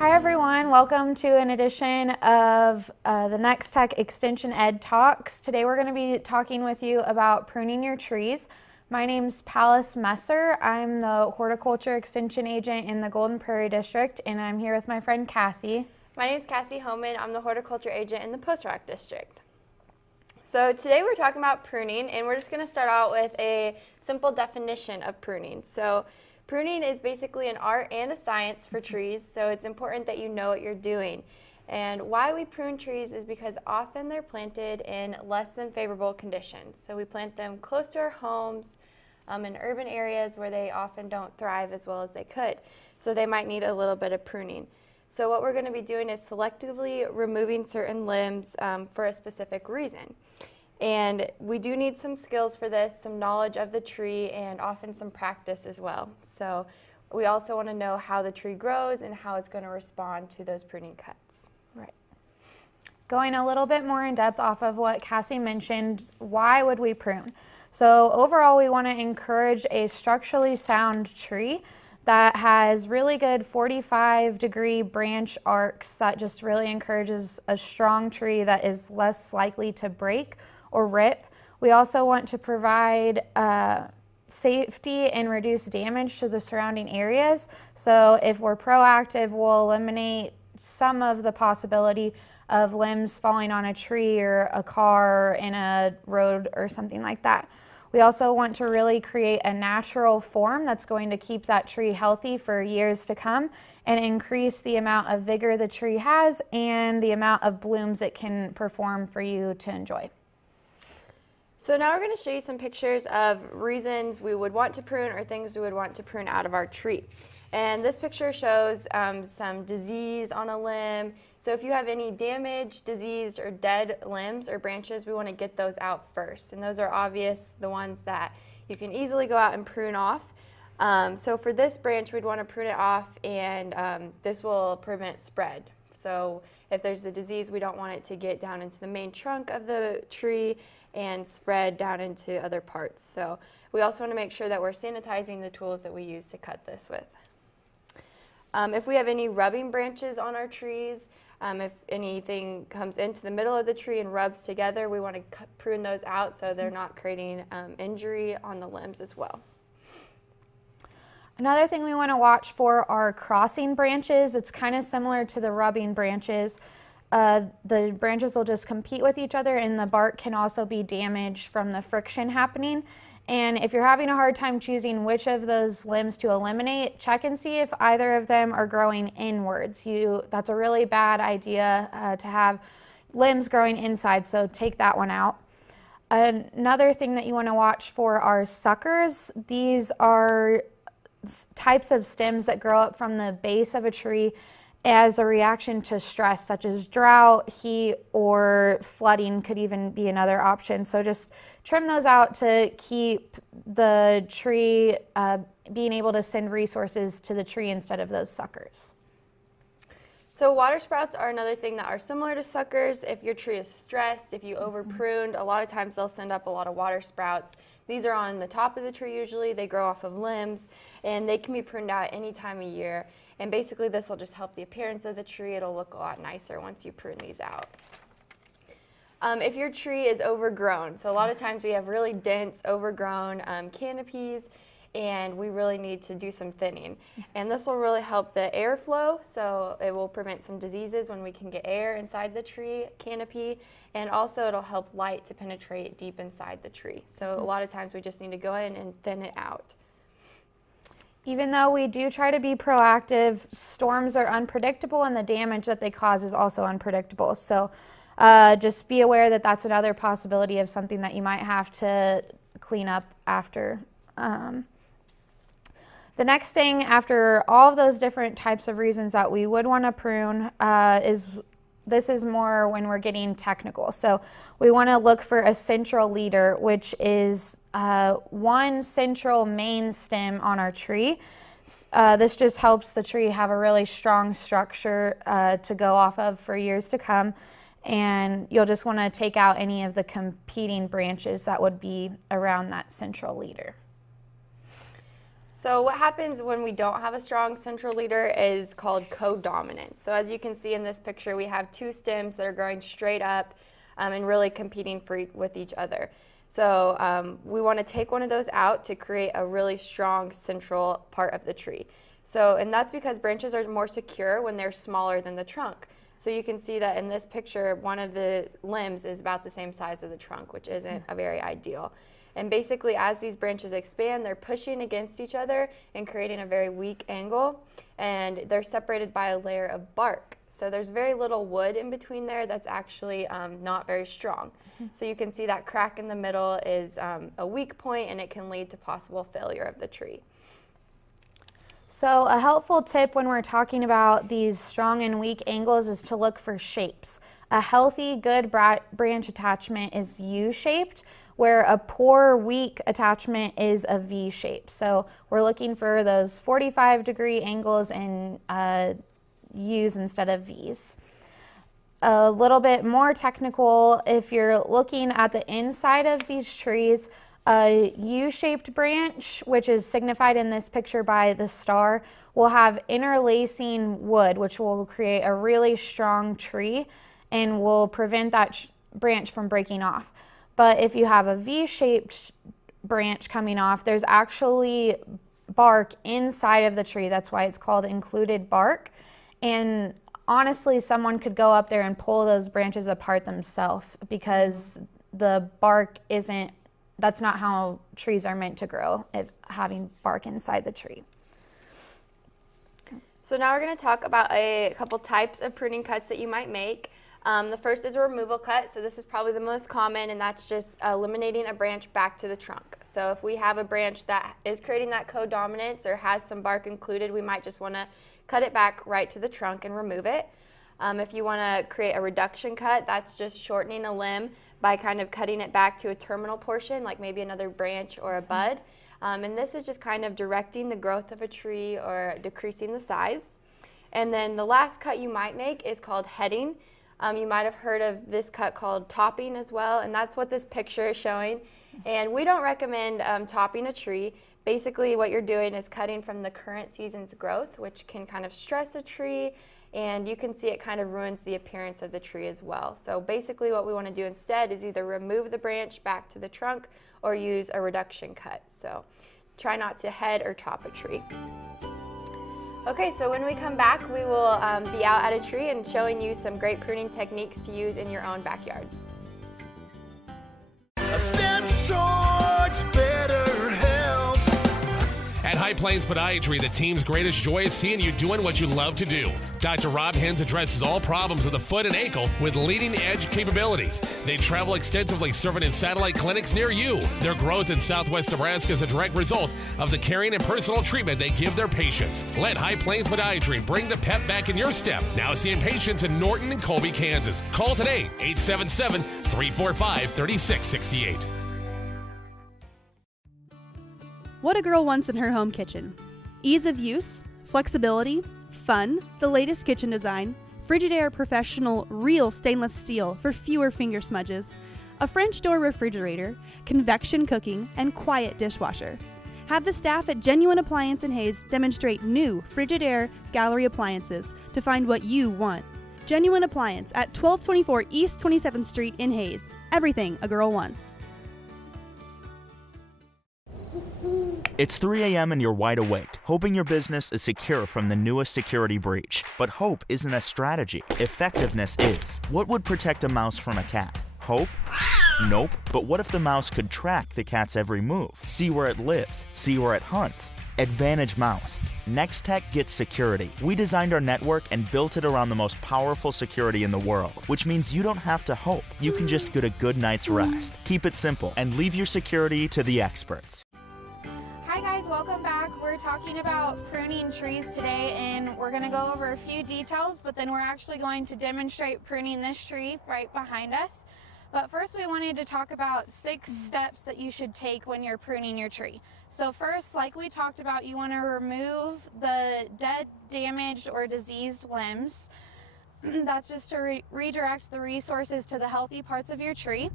Hi everyone, welcome to an edition of the Nex-Tech Extension Ed Talks. Today we're going to be talking with you about pruning your trees. My name's Pallace Messer. I'm the Horticulture Extension Agent in the Golden Prairie District, and I'm here with my friend Cassie. My name is Cassie Homan. I'm the Horticulture Agent in the Post Rock District. So today we're talking about pruning, and we're just going to start out with a simple definition of pruning. So pruning is basically an art and a science for trees, so it's important that you know what you're doing. And why we prune trees is because often they're planted in less than favorable conditions. So we plant them close to our homes, in urban areas where they often don't thrive as well as they could. So they might need a little bit of pruning. So what we're going to be doing is selectively removing certain limbs for a specific reason. And we do need some skills for this, some knowledge of the tree, and often some practice as well. So we also want to know how the tree grows and how it's going to respond to those pruning cuts. Right. Going a little bit more in depth off of what Cassie mentioned, why would we prune? So overall, we want to encourage a structurally sound tree that has really good 45-degree branch arcs that just really encourages a strong tree that is less likely to break or rip. We also want to provide safety and reduce damage to the surrounding areas. So if we're proactive, we'll eliminate some of the possibility of limbs falling on a tree or a car in a road or something like that. We also want to really create a natural form that's going to keep that tree healthy for years to come and increase the amount of vigor the tree has and the amount of blooms it can perform for you to enjoy. So now we're going to show you some pictures of reasons we would want to prune or things we would want to prune out of our tree. And this picture shows some disease on a limb. So if you have any damaged, diseased, or dead limbs or branches, we want to get those out first. And those are obvious, the ones that you can easily go out and prune off. So for this branch, we'd want to prune it off, and this will prevent spread. So if there's a disease, we don't want it to get down into the main trunk of the tree and spread down into other parts. So we also want to make sure that we're sanitizing the tools that we use to cut this with. If we have any rubbing branches on our trees, if anything comes into the middle of the tree and rubs together, we want to prune those out so they're not creating injury on the limbs as well. Another thing we want to watch for are crossing branches. It's kind of similar to the rubbing branches. The branches will just compete with each other, and the bark can also be damaged from the friction happening. And if you're having a hard time choosing which of those limbs to eliminate, check and see if either of them are growing inwards. That's a really bad idea to have limbs growing inside, so take that one out. Another thing that you want to watch for are suckers. These are types of stems that grow up from the base of a tree as a reaction to stress, such as drought, heat, or flooding could even be another option. So just trim those out to keep the tree being able to send resources to the tree instead of those suckers. So water sprouts are another thing that are similar to suckers. If your tree is stressed, if you over pruned, a lot of times they'll send up a lot of water sprouts. These are on the top of the tree usually. They grow off of limbs, and they can be pruned out any time of year. And basically this will just help the appearance of the tree. It'll look a lot nicer once you prune these out. If your tree is overgrown, so a lot of times we have really dense, overgrown canopies, and we really need to do some thinning. And this will really help the airflow, so it will prevent some diseases when we can get air inside the tree canopy, and also it'll help light to penetrate deep inside the tree. So a lot of times we just need to go in and thin it out. Even though we do try to be proactive, storms are unpredictable, and the damage that they cause is also unpredictable. So just be aware that that's another possibility of something that you might have to clean up after. The next thing, after all of those different types of reasons that we would want to prune, this is more when we're getting technical. So we want to look for a central leader, which is one central main stem on our tree. This just helps the tree have a really strong structure to go off of for years to come. And you'll just want to take out any of the competing branches that would be around that central leader. So what happens when we don't have a strong central leader is called co-dominance. So as you can see in this picture, we have two stems that are growing straight up and really competing with each other. So we want to take one of those out to create a really strong central part of the tree. So, and that's because branches are more secure when they're smaller than the trunk. So you can see that in this picture, one of the limbs is about the same size as the trunk, which isn't a very ideal. And basically, as these branches expand, they're pushing against each other and creating a very weak angle, and they're separated by a layer of bark. So there's very little wood in between there that's actually not very strong. So you can see that crack in the middle is a weak point, and it can lead to possible failure of the tree. So a helpful tip when we're talking about these strong and weak angles is to look for shapes. A healthy, good branch attachment is U-shaped, where a poor, weak attachment is a V shape. So we're looking for those 45-degree angles in U's instead of V's. A little bit more technical, if you're looking at the inside of these trees, a U-shaped branch, which is signified in this picture by the star, will have interlacing wood, which will create a really strong tree and will prevent that branch from breaking off. But if you have a V-shaped branch coming off, there's actually bark inside of the tree. That's why it's called included bark. And honestly, someone could go up there and pull those branches apart themselves because the bark isn't, that's not how trees are meant to grow, having bark inside the tree. So now we're going to talk about a couple types of pruning cuts that you might make. The first is a removal cut, so this is probably the most common, and that's just eliminating a branch back to the trunk. So if we have a branch that is creating that co-dominance or has some bark included, we might just want to cut it back right to the trunk and remove it. If you want to create a reduction cut, that's just shortening a limb by kind of cutting it back to a terminal portion, like maybe another branch or a bud. And this is just kind of directing the growth of a tree or decreasing the size. And then the last cut you might make is called heading. You might have heard of this cut called topping as well, and that's what this picture is showing. And we don't recommend topping a tree. Basically what you're doing is cutting from the current season's growth, which can kind of stress a tree, and you can see it kind of ruins the appearance of the tree as well. So basically what we want to do instead is either remove the branch back to the trunk or use a reduction cut. So try not to head or top a tree. Okay, so when we come back, we will be out at a tree and showing you some great pruning techniques to use in your own backyard. A step towards better health. At High Plains Podiatry, the team's greatest joy is seeing you doing what you love to do. Dr. Rob Hens addresses all problems of the foot and ankle with leading-edge capabilities. They travel extensively, serving in satellite clinics near you. Their growth in southwest Nebraska is a direct result of the caring and personal treatment they give their patients. Let High Plains Podiatry bring the pep back in your step. Now seeing patients in Norton and Colby, Kansas. Call today, 877-345-3668. What a girl wants in her home kitchen. Ease of use, flexibility, fun, the latest kitchen design, Frigidaire Professional Real Stainless Steel for fewer finger smudges, a French door refrigerator, convection cooking, and quiet dishwasher. Have the staff at Genuine Appliance in Hayes demonstrate new Frigidaire Gallery appliances to find what you want. Genuine Appliance at 1224 East 27th Street in Hayes. Everything a girl wants. It's 3 a.m. and you're wide awake, hoping your business is secure from the newest security breach. But hope isn't a strategy. Effectiveness is. What would protect a mouse from a cat? Hope? Nope. But what if the mouse could track the cat's every move? See where it lives. See where it hunts. Advantage Mouse. Nex-Tech gets security. We designed our network and built it around the most powerful security in the world, which means you don't have to hope. You can just get a good night's rest. Keep it simple and leave your security to the experts. Hi guys, welcome back. We're talking about pruning trees today, and we're going to go over a few details, but then we're actually going to demonstrate pruning this tree right behind us. But first we wanted to talk about 6 steps that you should take when you're pruning your tree. So first, like we talked about, you want to remove the dead, damaged, or diseased limbs. That's just to redirect the resources to the healthy parts of your tree.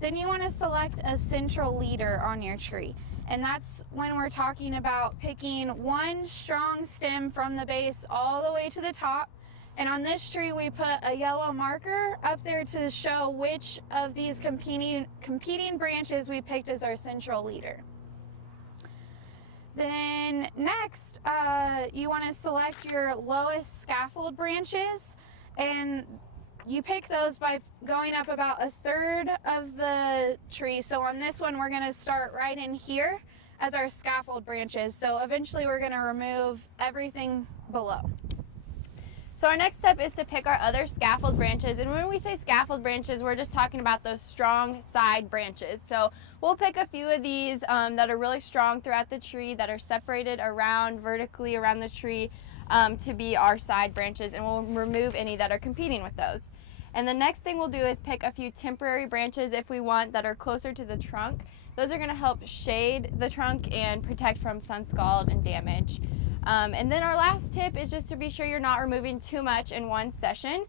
Then you want to select a central leader on your tree. And that's when we're talking about picking one strong stem from the base all the way to the top. And on this tree, we put a yellow marker up there to show which of these competing branches we picked as our central leader. Then next, you want to select your lowest scaffold branches, and you pick those by going up about a third of the tree. So on this one, we're going to start right in here as our scaffold branches. So eventually we're going to remove everything below. So our next step is to pick our other scaffold branches, and when we say scaffold branches, we're just talking about those strong side branches. So we'll pick a few of these that are really strong throughout the tree, that are separated around vertically around the tree to be our side branches, and we'll remove any that are competing with those. And the next thing we'll do is pick a few temporary branches if we want that are closer to the trunk. Those are going to help shade the trunk and protect from sun scald and damage. And then our last tip is just to be sure you're not removing too much in one session.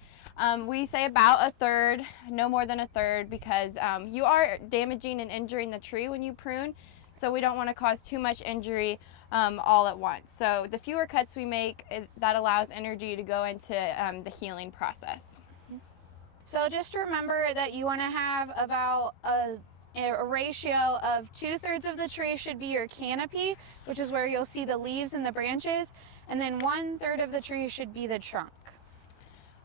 We say about a third, no more than a third, because you are damaging and injuring the tree when you prune. So we don't want to cause too much injury all at once. So the fewer cuts we make, that allows energy to go into the healing process. So just remember that you want to have about a ratio of 2/3 of the tree should be your canopy, which is where you'll see the leaves and the branches, and then 1/3 of the tree should be the trunk.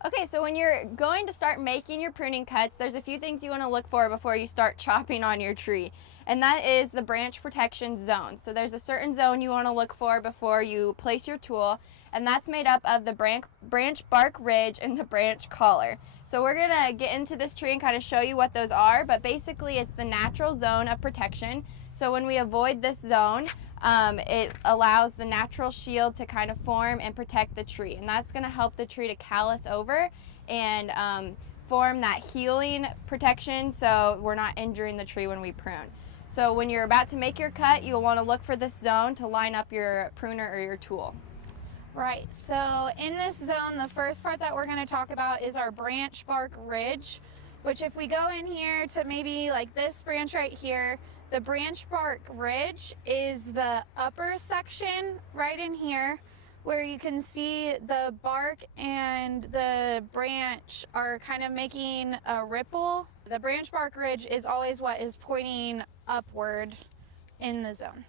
Okay, so when you're going to start making your pruning cuts, there's a few things you want to look for before you start chopping on your tree, and that is the branch protection zone. So there's a certain zone you want to look for before you place your tool, and that's made up of the branch bark ridge and the branch collar. So we're going to get into this tree and kind of show you what those are, but basically it's the natural zone of protection. So when we avoid this zone, it allows the natural shield to kind of form and protect the tree, and that's going to help the tree to callus over and form that healing protection, so we're not injuring the tree when we prune. So when you're about to make your cut, you'll want to look for this zone to line up your pruner or your tool. Right, so in this zone, the first part that we're going to talk about is our branch bark ridge, which if we go in here to maybe like this branch right here, the branch bark ridge is the upper section right in here where you can see the bark and the branch are kind of making a ripple. The branch bark ridge is always what is pointing upward in the zone.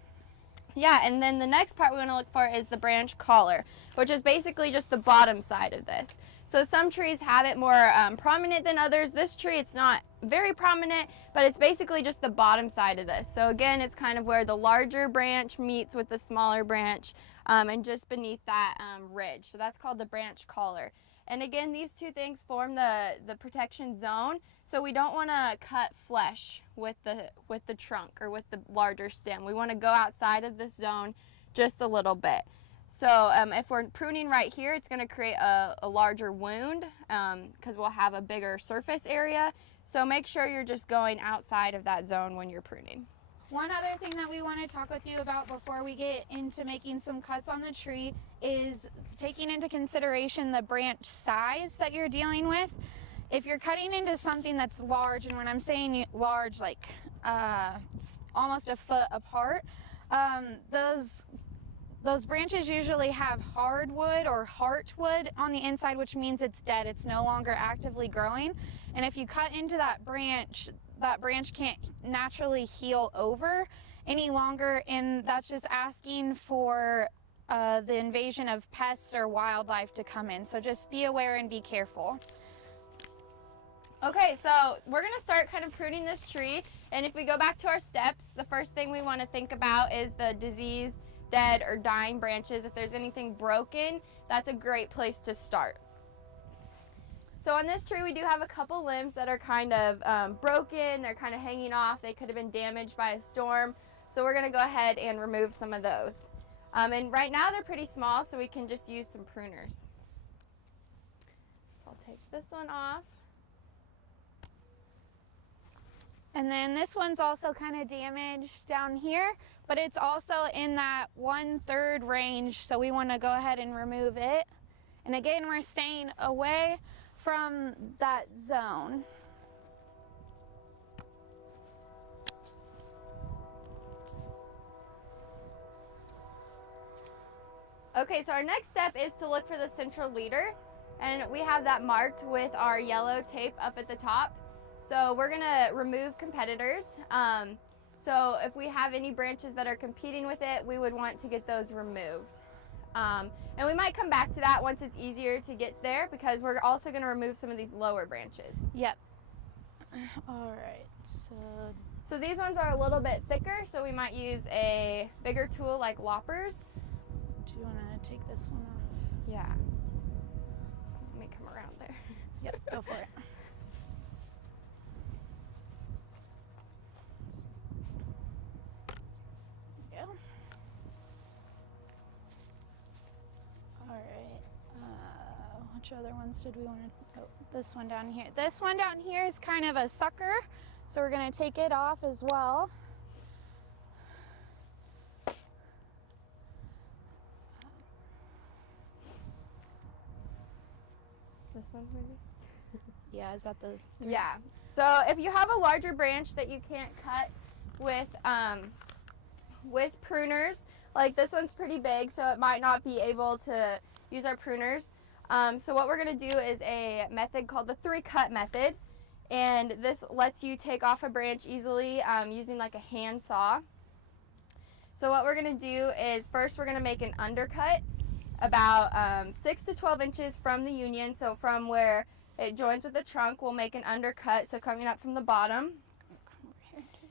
Yeah, and then the next part we want to look for is the branch collar, which is basically just the bottom side of this. So some trees have it more prominent than others. This tree, it's not very prominent, but it's basically just the bottom side of this. So again, it's kind of where the larger branch meets with the smaller branch and just beneath that ridge. So that's called the branch collar. And again, these two things form the protection zone. So we don't want to cut flesh with the trunk or with the larger stem. We want to go outside of this zone just a little bit. So if we're pruning right here, it's going to create a larger wound because we'll have a bigger surface area. So make sure you're just going outside of that zone when you're pruning. One other thing that we want to talk with you about before we get into making some cuts on the tree is taking into consideration the branch size that you're dealing with. If you're cutting into something that's large, and when I'm saying large, like almost a foot apart, those branches usually have hardwood or heartwood on the inside, which means it's dead. It's no longer actively growing. And if you cut into that branch can't naturally heal over any longer, and that's just asking for the invasion of pests or wildlife to come in. So just be aware and be careful. Okay, so we're going to start kind of pruning this tree, and if we go back to our steps, the first thing we want to think about is the disease, dead, or dying branches. If there's anything broken, that's a great place to start. So on this tree, we do have a couple limbs that are kind of broken. They're kind of hanging off. They could have been damaged by a storm. So we're going to go ahead and remove some of those. And right now they're pretty small, so we can just use some pruners. So I'll take this one off. And then this one's also kind of damaged down here, but it's also in that 1/3 range, so we want to go ahead and remove it. And again, we're staying away from that zone. Okay, so our next step is to look for the central leader, and we have that marked with our yellow tape up at the top. So we're gonna remove competitors. So if we have any branches that are competing with it, we would want to get those removed. And we might come back to that once it's easier to get there, because we're also gonna remove some of these lower branches. Yep. All right, so these ones are a little bit thicker, so we might use a bigger tool like loppers. do you want to take this one off? Yeah. Let me come around there. Yep, go for it. Go. All right. Which other ones did we want to? Oh, this one down here. This one down here is kind of a sucker, so we're going to take it off as well. This one maybe? Yeah, is that the? Yeah. So if you have a larger branch that you can't cut with pruners, like this one's pretty big, so it might not be able to use our pruners. So what we're going to do is a method called the 3-cut method, and this lets you take off a branch easily using like a hand saw. So what we're going to do is first we're going to make an undercut about 6 to 12 inches from the union. So from where it joins with the trunk, we'll make an undercut, so coming up from the bottom.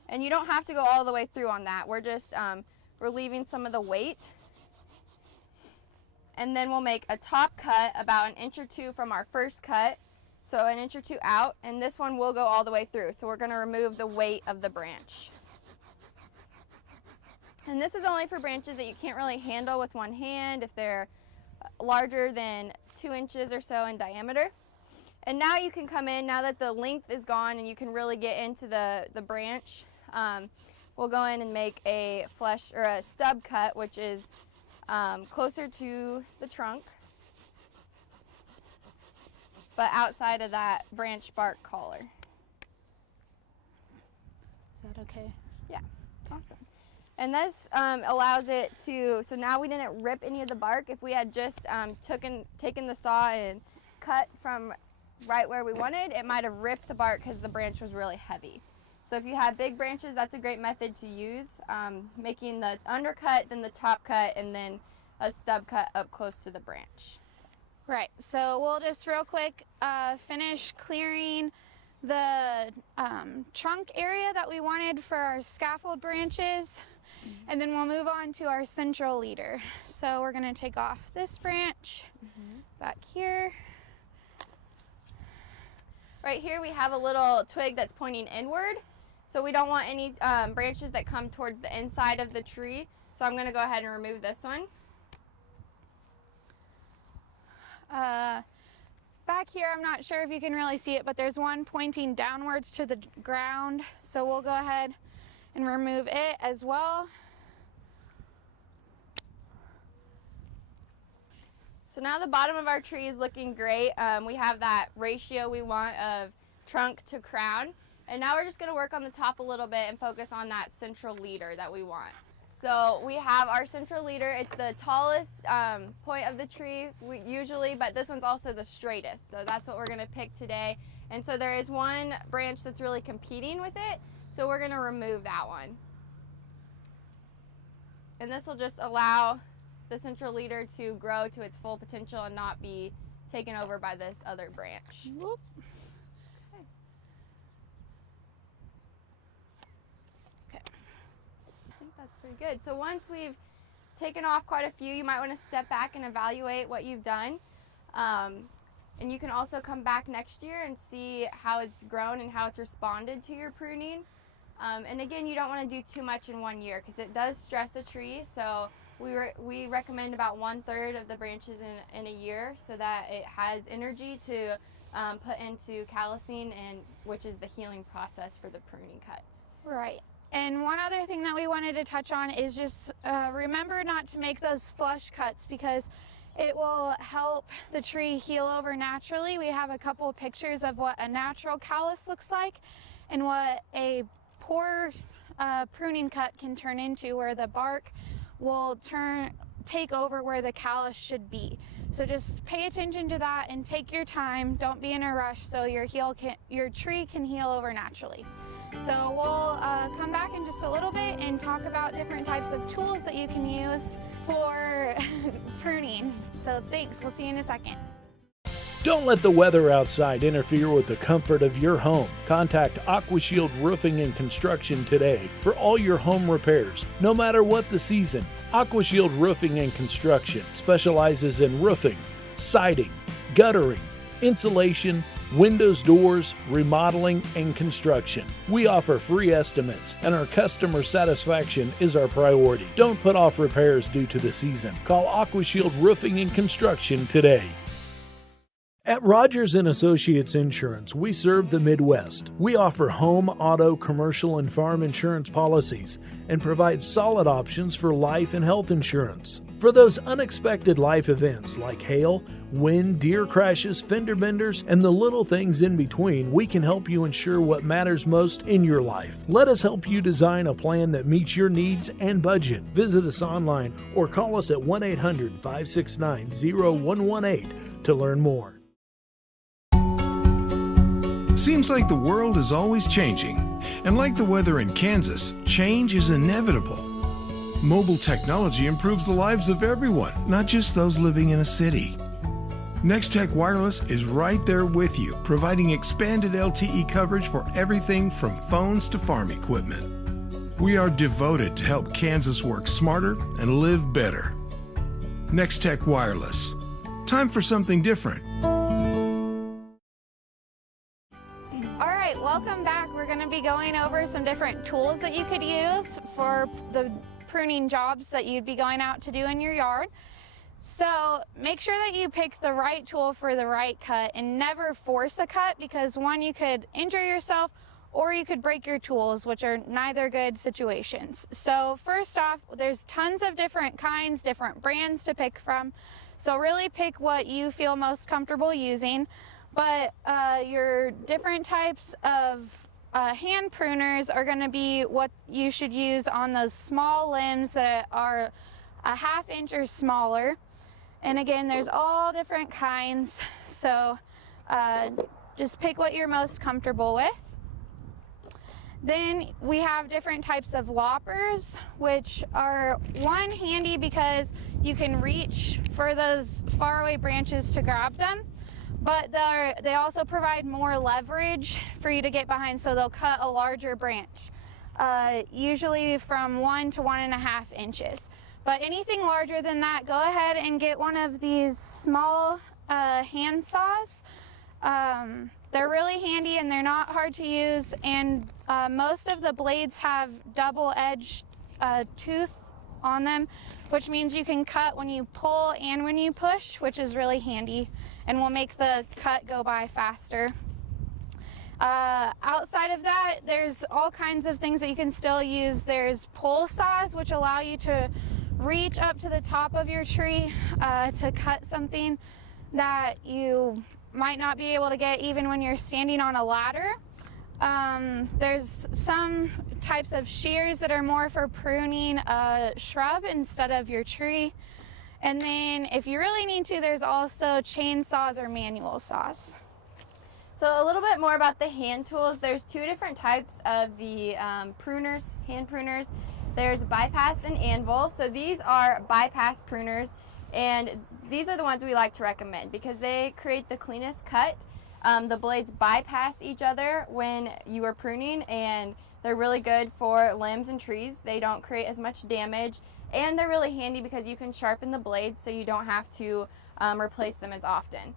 And you don't have to go all the way through on that. We're just relieving some of the weight. And then we'll make a top cut about 1 inch or 2 from our first cut, so 1 inch or 2 out, and this one will go all the way through. So we're going to remove the weight of the branch. And this is only for branches that you can't really handle with one hand if they're larger than 2 inches or so in diameter. And now you can come in, now that the length is gone and you can really get into the branch, we'll go in and make a flush or a stub cut, which is closer to the trunk, but outside of that branch bark collar. Is that okay? Yeah, awesome. And this allows it to, so now we didn't rip any of the bark. If we had just taken the saw and cut from right where we wanted, it might have ripped the bark because the branch was really heavy. So if you have big branches, that's a great method to use, making the undercut, then the top cut, and then a stub cut up close to the branch. Right, so we'll just real quick finish clearing the trunk area that we wanted for our scaffold branches, and then we'll move on to our central leader. So we're going to take off this branch back here. Right here we have a little twig that's pointing inward, so we don't want any branches that come towards the inside of the tree. So I'm going to go ahead and remove this one. Back here, I'm not sure if you can really see it, but there's one pointing downwards to the ground. So we'll go ahead and remove it as well. So now the bottom of our tree is looking great. We have that ratio we want of trunk to crown. And now we're just going to work on the top a little bit and focus on that central leader that we want. So we have our central leader. It's the tallest point of the tree usually, but this one's also the straightest. So that's what we're going to pick today. And so there is one branch that's really competing with it, so we're going to remove that one. And this will just allow the central leader to grow to its full potential and not be taken over by this other branch. Whoop. Okay. I think that's pretty good. So once we've taken off quite a few, you might want to step back and evaluate what you've done. And you can also come back next year and see how it's grown and how it's responded to your pruning. And again, you don't want to do too much in 1 year because it does stress a tree. So we recommend about 1/3 of the branches in a year so that it has energy to put into callousing, and which is the healing process for the pruning cuts. Right. And one other thing that we wanted to touch on is just remember not to make those flush cuts because it will help the tree heal over naturally. We have a couple of pictures of what a natural callus looks like and what a poor pruning cut can turn into, where the bark will take over where the callus should be. So just pay attention to that and take your time. Don't be in a rush so your tree can heal over naturally. So we'll come back in just a little bit and talk about different types of tools that you can use for pruning. So thanks, we'll see you in a second. Don't let the weather outside interfere with the comfort of your home. Contact AquaShield Roofing and Construction today for all your home repairs, no matter what the season. AquaShield Roofing and Construction specializes in roofing, siding, guttering, insulation, windows, doors, remodeling, and construction. We offer free estimates, and our customer satisfaction is our priority. Don't put off repairs due to the season. Call AquaShield Roofing and Construction today. At Rogers & Associates Insurance, we serve the Midwest. We offer home, auto, commercial, and farm insurance policies and provide solid options for life and health insurance. For those unexpected life events like hail, wind, deer crashes, fender benders, and the little things in between, we can help you ensure what matters most in your life. Let us help you design a plan that meets your needs and budget. Visit us online or call us at 1-800-569-0118 to learn more. Seems like the world is always changing, and like the weather in Kansas, change is inevitable. Mobile technology improves the lives of everyone, not just those living in a city. Nex-Tech Wireless is right there with you, providing expanded LTE coverage for everything from phones to farm equipment. We are devoted to help Kansas work smarter and live better. Nex-Tech Wireless. Time for something different. Welcome back. We're going to be going over some different tools that you could use for the pruning jobs that you'd be going out to do in your yard. So make sure that you pick the right tool for the right cut and never force a cut, because one, you could injure yourself or you could break your tools, which are neither good situations. So first off, there's tons of different kinds, different brands to pick from. So really pick what you feel most comfortable using. But your different types of hand pruners are going to be what you should use on those small limbs that are a 1/2 inch or smaller. And again, there's all different kinds, so just pick what you're most comfortable with. Then we have different types of loppers, which are one, handy because you can reach for those faraway branches to grab them. But they also provide more leverage for you to get behind, so they'll cut a larger branch, usually from 1 to 1.5 inches. But anything larger than that, go ahead and get one of these small hand saws. They're really handy and they're not hard to use, and most of the blades have double-edged tooth on them, which means you can cut when you pull and when you push, which is really handy and will make the cut go by faster. Outside of that, there's all kinds of things that you can still use. There's pole saws, which allow you to reach up to the top of your tree to cut something that you might not be able to get even when you're standing on a ladder. There's some types of shears that are more for pruning a shrub instead of your tree. And then if you really need to, there's also chainsaws or manual saws. So a little bit more about the hand tools. There's 2 different types of the pruners, hand pruners. There's bypass and anvil. So these are bypass pruners, and these are the ones we like to recommend because they create the cleanest cut. The blades bypass each other when you are pruning, and they're really good for limbs and trees. They don't create as much damage, and they're really handy because you can sharpen the blades so you don't have to replace them as often.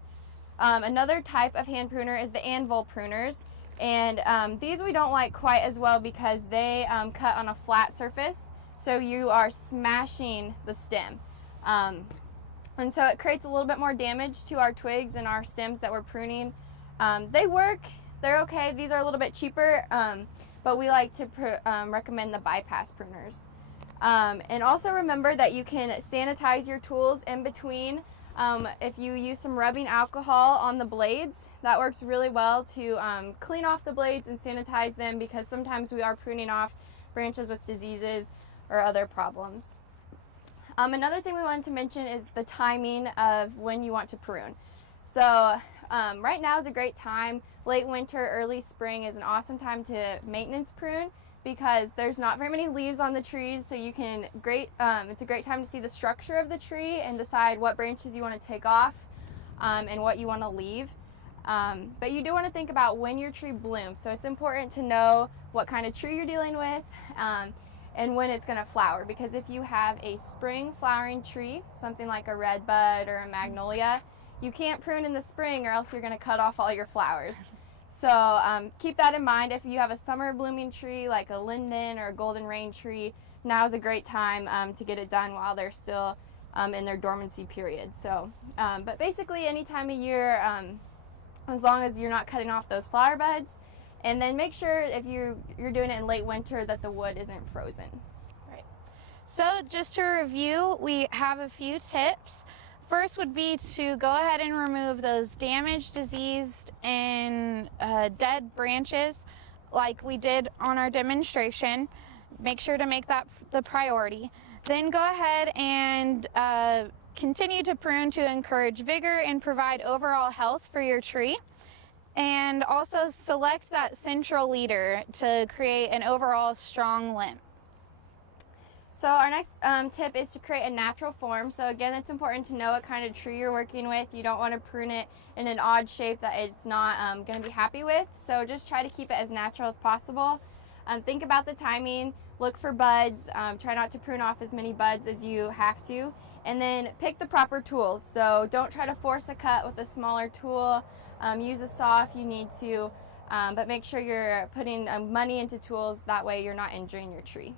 Another type of hand pruner is the anvil pruners, and these we don't like quite as well because they cut on a flat surface, so you are smashing the stem. And so it creates a little bit more damage to our twigs and our stems that we're pruning. They work, they're okay. These are a little bit cheaper, but we like to recommend the bypass pruners. And also remember that you can sanitize your tools in between. If you use some rubbing alcohol on the blades, that works really well to clean off the blades and sanitize them, because sometimes we are pruning off branches with diseases or other problems. Another thing we wanted to mention is the timing of when you want to prune. So right now is a great time. Late winter, early spring is an awesome time to maintenance prune because there's not very many leaves on the trees, so you can it's a great time to see the structure of the tree and decide what branches you want to take off and what you want to leave. But you do want to think about when your tree blooms, so it's important to know what kind of tree you're dealing with and when it's going to flower, because if you have a spring flowering tree, something like a red bud or a magnolia, you can't prune in the spring or else you're going to cut off all your flowers. So keep that in mind. If you have a summer blooming tree like a linden or a golden rain tree, now is a great time to get it done while they're still in their dormancy period. So, but basically any time of year, as long as you're not cutting off those flower buds, and then make sure if you're doing it in late winter that the wood isn't frozen. Right. So just to review, we have a few tips. First would be to go ahead and remove those damaged, diseased, and dead branches like we did on our demonstration. Make sure to make that the priority. Then go ahead and continue to prune to encourage vigor and provide overall health for your tree. And also select that central leader to create an overall strong limb. So our next tip is to create a natural form. So again, it's important to know what kind of tree you're working with. You don't want to prune it in an odd shape that it's not going to be happy with. So just try to keep it as natural as possible. Think about the timing, look for buds, try not to prune off as many buds as you have to, and then pick the proper tools. So don't try to force a cut with a smaller tool. Use a saw if you need to, but make sure you're putting money into tools, that way you're not injuring your tree.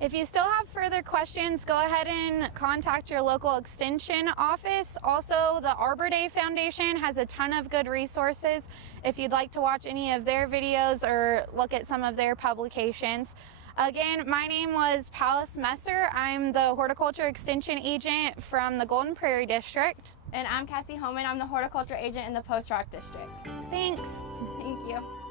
If you still have further questions, go ahead and contact your local extension office. Also, the Arbor Day Foundation has a ton of good resources if you'd like to watch any of their videos or look at some of their publications. Again, my name was Pallace Messer. I'm the Horticulture Extension Agent from the Golden Prairie District. And I'm Cassie Homan. I'm the Horticulture Agent in the Post Rock District. Thanks. Thank you.